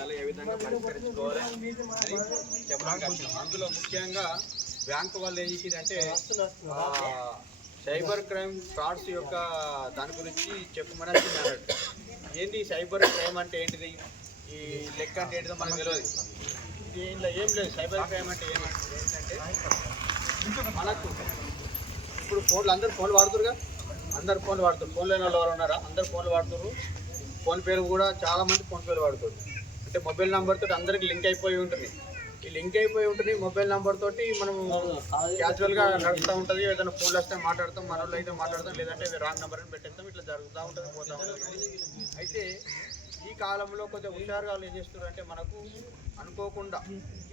మనం ఏ విధంగా పరిష్కరించుకోవాలి అని చెప్పడానికి వచ్చినాం అందులో ముఖ్యంగా బ్యాంకు వాళ్ళు ఏం చేసిందంటే సైబర్ క్రైమ్ ఫ్రాడ్స్ యొక్క దాని గురించి చెప్పమని అంటున్నారు ఏంటి సైబర్ క్రైమ్ అంటే ఏంటిది? ఈ లెక్క అంటే ఏంటిదో మనకు తెలియదు దీనిలో ఏం లేదు. సైబర్ క్రైమ్ అంటే ఏమంటే ఏంటంటే మనకు ఇప్పుడు ఫోన్లు అందరు ఫోన్లు వాడుతురుగా అందరు ఫోన్లు వాడుతారు ఫోన్ లేని వాళ్ళు ఎవరు ఉన్నారా? అందరు ఫోన్లు వాడుతున్నారు. ఫోన్ పేరు కూడా చాలా మంది ఫోన్ వాడుతారు అంటే మొబైల్ నెంబర్ తోటి అందరికి లింక్ అయిపోయి ఉంటుంది. ఈ లింక్ అయిపోయి ఉంటుంది మొబైల్ నెంబర్ తోటి మనం క్యాజువల్గా నడుస్తూ ఉంటుంది. ఏదైనా ఫోన్లు వస్తే మాట్లాడతాం మన వాళ్ళు అయితే మాట్లాడతాం లేదంటే రాంగ్ నెంబర్ అని పెట్టేస్తాం ఇట్లా జరుగుతూ ఉంటుంది పోతూ ఉంటుంది. అయితే ఈ కాలంలో కొంచెం హుషారుగా వాళ్ళు ఏం చేస్తున్నారు అంటే మనకు అనుకోకుండా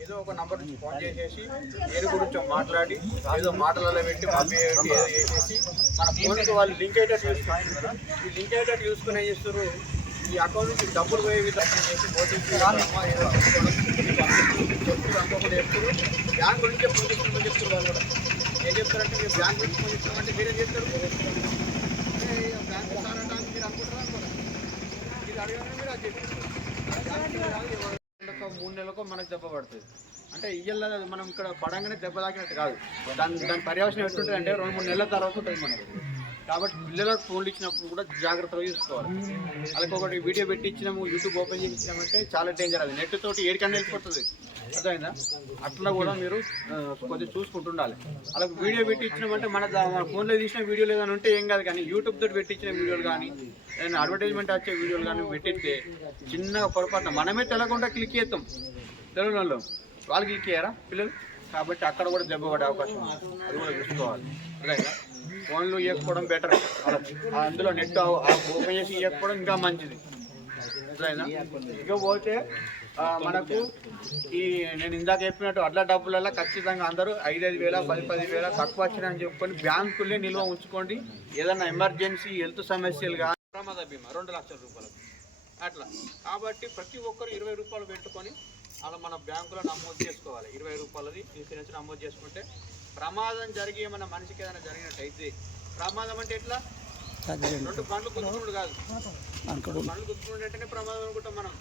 ఏదో ఒక నంబర్ నుంచి ఫోన్ చేసేసి పేరు గురించి మాట్లాడి ఏదో మాటలలో పెట్టి పంపేసి మన ఫోన్కి వాళ్ళు లింక్ అయ్యేటట్టు చూసుకుంటారు ఈ లింక్ అయ్యేటట్టు చూసుకుని ఏం చేస్తారు ఈ అకౌంట్ నుంచి డబ్బులు పోయే విధంగా ఓటీపీ అనుకోకుండా చెప్తారు బ్యాంక్ నుంచే ఫోన్ చేస్తున్నామని చెప్తారు వాళ్ళు కూడా. ఏం చెప్తారంటే మీరు బ్యాంక్ నుంచి ఫోన్ చేస్తున్నామంటే మీరేం చెప్తారు. బ్యాంక్ మీరు అనుకుంటారా? అనుకోరా ఇది మీరు అది మూడు నెలలకు మనకు దెబ్బ పడుతుంది. అంటే ఇయ్యాల మనం ఇక్కడ పడంగానే దెబ్బ తాకినట్టు కాదు. దాని దాని పర్యవసనం ఎట్టుంటుంది అంటే రెండు మూడు నెలల తర్వాత ఉంటుంది మనకి. కాబట్టి పిల్లలకు ఫోన్లు ఇచ్చినప్పుడు కూడా జాగ్రత్తగా చూసుకోవాలి. అలాగే ఒకటి వీడియో పెట్టి ఇచ్చినాము యూట్యూబ్ ఓపెన్ చేసి ఇచ్చినామంటే చాలా డేంజర్ అది. నెట్ తోటి ఏడికన్నా వెళ్ళిపోతుంది. అర్థమైందా? అట్లా కూడా మీరు కొద్దిగా కొంచెం చూసుకుంటుండాలి. అలాగే వీడియో పెట్టి ఇచ్చినామంటే మన మన ఫోన్లో తీసిన వీడియోలు ఏదైనా ఉంటే ఏం కాదు కానీ యూట్యూబ్ తోటి పెట్టించిన వీడియోలు కానీ ఏదైనా అడ్వర్టైజ్మెంట్ వచ్చే వీడియోలు కానీ పెట్టిస్తే చిన్నగా పొరపాటున మనమే తెలకుండా క్లిక్ చేస్తాం. తెలియని వాళ్ళు వాళ్ళు క్లిక్ చేయరా పిల్లలు? కాబట్టి అక్కడ కూడా దెబ్బ పడే అవకాశం అది కూడా చూసుకోవాలి. అర్థమైందా? ఫోన్లు ఇవ్వకపోవడం బెటర్. అందులో నెట్ ఓపెన్ చేసి ఇవ్వకపోవడం ఇంకా మంచిది. ఇకపోతే పోతే మనకు ఈ నేను ఇందాక చెప్పినట్టు అట్లా డబ్బులలో ఖచ్చితంగా అందరూ ఐదైదు వేల పది పది వేల తక్కువ వచ్చినాయని చెప్పుకొని బ్యాంకులే నిల్వ ఉంచుకోండి. ఏదైనా ఎమర్జెన్సీ హెల్త్ సమస్యలు కానీ ప్రమాద బీమా రెండు లక్షల రూపాయలు. అట్లా. కాబట్టి ప్రతి ఒక్కరు ఇరవై రూపాయలు పెట్టుకొని అలా మన బ్యాంకులో నమోదు చేసుకోవాలి. ఇరవై రూపాయలది ఇన్సూరెన్స్ నమోదు చేసుకుంటే ప్రమాదం జరిగి ఏమైనా మనిషికి ఏదైనా జరిగినట్టయితే ప్రమాదం అంటే ఎట్లా? రెండు బండ్లు కుదుకున్నాడు కాదు. బండ్లు కుదుకున్నాడు అంటేనే ప్రమాదం అనుకుంటాం మనం.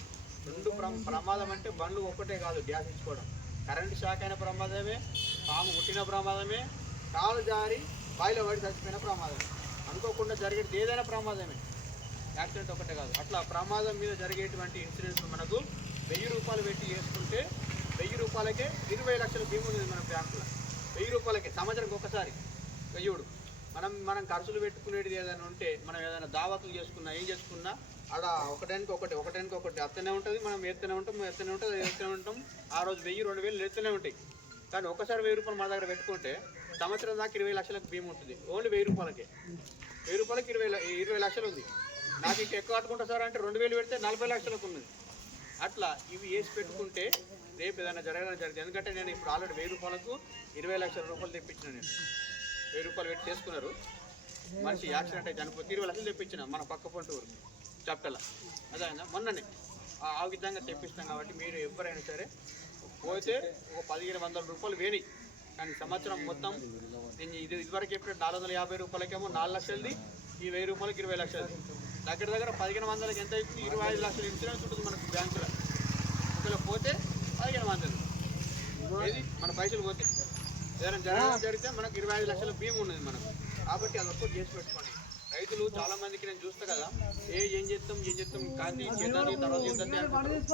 రెండు ప్ర- ప్రమాదం అంటే బండ్లు ఒక్కటే కాదు గ్యాస్ ఇచ్చుకోవడం కరెంట్ షాక్ అయిన ప్రమాదమే పాము కుట్టిన ప్రమాదమే కాలు జారి బాయిలో పడి చచ్చిపోయిన ప్రమాదమే. అనుకోకుండా జరిగేది ఏదైనా ప్రమాదమే. యాక్సిడెంట్ ఒకటే కాదు. అట్లా ప్రమాదం మీద జరిగేటువంటి ఇన్సూరెన్స్ మనకు వెయ్యి రూపాయలు పెట్టి చేసుకుంటే వెయ్యి రూపాయలకే ఇరవై లక్షల బీమా ఉంది మన బ్యాంకులో. వెయ్యి సంవత్సరానికి ఒకసారి వెయ్యుడు మనం మనం ఖర్చులు పెట్టుకునేది ఏదైనా ఉంటే మనం ఏదైనా దావతులు చేసుకున్నా ఏం చేసుకున్నా అక్కడ ఒకటానికి ఒకటి ఒకటానికి ఒకటి అత్తనే ఉంటుంది మనం ఎత్తనే ఉంటాం ఎత్తనే ఉంటుంది ఎత్తనే ఉంటాం ఆ రోజు వెయ్యి రెండు వేలు ఎత్తనే ఉంటాయి. కానీ ఒకసారి వెయ్యి రూపాయలు మన దగ్గర పెట్టుకుంటే సంవత్సరం దాకా ఇరవై లక్షలకు భీమా ఉంటుంది. ఓన్లీ వెయ్యి రూపాయలకే. వెయ్యి రూపాయలకి ఇరవై ఇరవై లక్షలు ఉంది. నాకు ఇంకా ఎక్కువ కట్టుకుంటా సార్ అంటే రెండు వేలు పెడితే నలభై లక్షలకు ఉన్నది. అట్లా ఇవి వేసి పెట్టుకుంటే రేపు ఏదైనా జరగడం జరిగింది. ఎందుకంటే నేను ఇప్పుడు ఆల్రెడీ వెయ్యి రూపాయలకు ఇరవై లక్షల రూపాయలు తెప్పించిన నేను. వెయ్యి రూపాయలు పెట్టి చేసుకున్నారు. మనిషి యాక్సిడెంట్ అయితే చనిపోతే ఇరవై లక్షలు తెప్పించిన మన పక్క పొంటి ఊరు చెప్పల. అదే మొన్ననే. ఆ విధంగా తెప్పిస్తాం కాబట్టి మీరు ఎవరైనా సరే పోతే ఒక పదిహేను వందల రూపాయలు వేని. కానీ సంవత్సరం మొత్తం నేను ఇది ఇదివరకు చెప్పిన నాలుగు వందల యాభై రూపాయలకేమో నాలుగు లక్షలది ఈ వెయ్యి రూపాయలకి ఇరవై లక్షలది. దగ్గర దగ్గర పదిహేను వందలకి ఎంత అవుతుంది? ఇరవై ఐదు లక్షల ఇన్సూరెన్స్ ఉంటుంది మనకు బ్యాంకులో ఒకవేళ పోతే పదిహేను వందలు. ఏది? మన పైసలు పోతే. ఏదైనా జరగడం జరిగితే మనకు ఇరవై ఐదు లక్షల భీమా ఉన్నది మనకు. కాబట్టి అది ఒక్కటి చేసి పెట్టుకోండి. రైతులు చాలా మందికి నేను చూస్తా కదా ఏ ఏం చేస్తాం ఏం చేస్తాం కానీ చేద్దాం తర్వాత చేద్దాం అనుకుంటారు